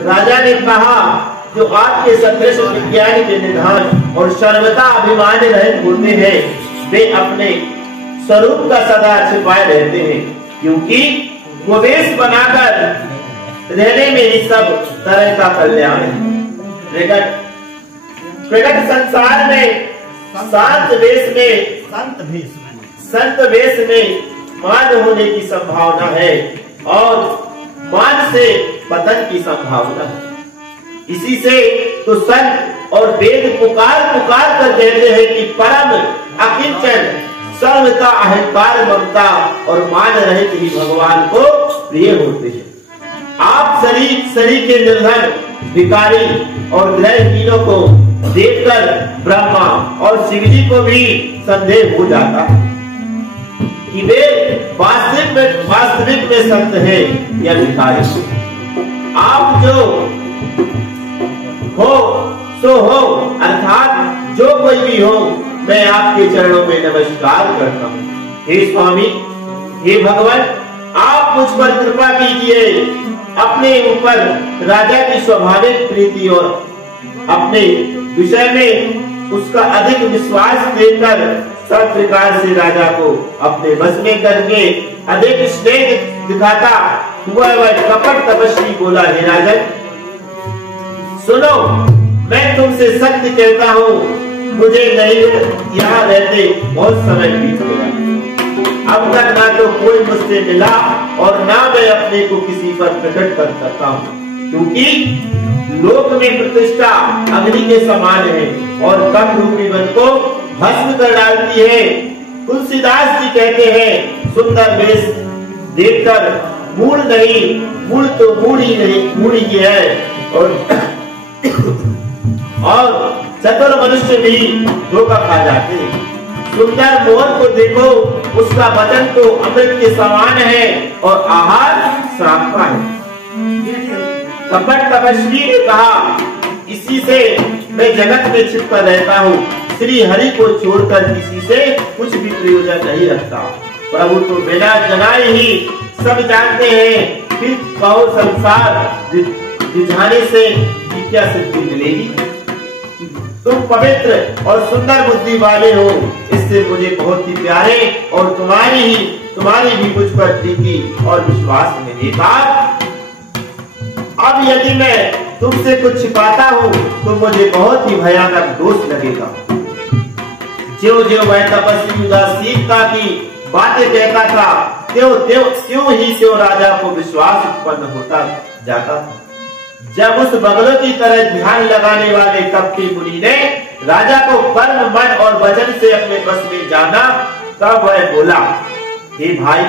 राजा ने कहा, जो आपके सदृश विज्ञान के निधान और सर्वथा अभिमान रहित होते हैं, वे अपने स्वरूप का सदा छिपाए रहते हैं, क्योंकि वो वेश बनाकर रहने में ही सब तरह का कल्याण है। प्रकट संसार में संत वेश में मान होने की संभावना है और मान से पतन की संभावना है। इसी से तो संत और वेद पुकार कर कहते हैं कि परम अकिंचन सर्वथा अहंकार ममता और मान रहित ही भगवान को प्रिय होते हैं। आप शरीर के निर्धन भिखारी और ग्रहहीनों को देखकर ब्रह्मा और शिव जी को भी संदेह हो जाता है कि वे वास्तविक में संत हैं या भिखारी। आप जो हो सो हो, अर्थात जो कोई भी हो, मैं आपके चरणों में नमस्कार करता हूँ। हे स्वामी, हे भगवान, आप मुझ पर कृपा कीजिए। अपने ऊपर राजा की स्वाभाविक प्रीति और अपने विषय में उसका अधिक विश्वास देकर सब प्रकार से राजा को अपने बस में करके अधिक स्नेह दिखाता हुआ वह कपट तपस्वी बोला, हे राजन, सुनो, मैं तुमसे सत्य कहता हूँ, मुझे नहीं यहाँ रहते बहुत समय बीत गया। अब तक ना तो कोई मुझसे मिला और ना मैं अपने को किसी पर प्रकट कर सकता हूँ, क्योंकि लोक में प्रतिष्ठा अग्नि के समान है और कम रूपी मन को भस्म कर डालती है। तुलसीदास जी कहते हैं, सुंदर वेश देखकर मूल नहीं, मूल तो मूढ़ी नहीं, मूढ़ी की है और चतुर मनुष्य भी धोखा खा जाते हैं। सुंदर मोहन को देखो, उसका वचन तो अमृत के समान है और आहार श्राप का है। कपट तपस्वी ने कहा, इसी से मैं जगत में छिपकर रहता हूँ, श्री हरि को छोड़कर किसी से कुछ भी प्रयोजन नहीं रखता। प्रभु तो बिना जनाए ही सब जानते हैं, फिर कहो संसार रिझाने से क्या सिद्धि मिलेगी। तुम पवित्र और सुंदर बुद्धि वाले हो, इससे मुझे बहुत ही प्यारे और तुम्हारी भी मुझ पर प्रीति और विश्वास है। एक बात, अब यदि मैं तुमसे कुछ छिपाता हूँ तो मुझे बहुत ही भयानक दोष लगेगा। ज्यों ज्यों वह तपस्वी उदासीनता की बातें कहता था, त्यों ही त्यों राजा को विश्वास उत्पन्न होता जाता था। जब उस बगलों की तरह ध्यान लगाने वाले कपटी मुनि ने राजा को कर्म, मन और वचन से अपने बस में जाना, तब वह बोला, हे भाई,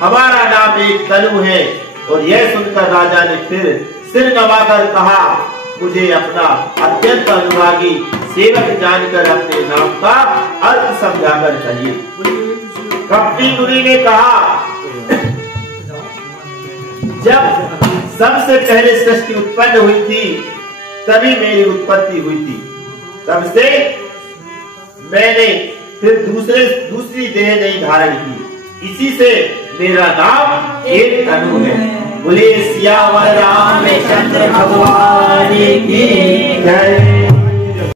हमारा नाम एक तनु है। और यह सुनकर राजा ने फिर सिर नवाकर कहा, मुझे अपना अत्यंत अनुरागी सेवक जानकर अपने नाम का अर्थ समझाकर कहिए। कपटी मुनि ने कहा, जब सबसे पहले सृष्टि उत्पन्न हुई थी तभी मेरी उत्पत्ति हुई थी, तब से मैंने फिर दूसरी देह नहीं धारण की, इसी से मेरा नाम एक तनु है। बोले सियावर रामचंद्र भगवान की जय।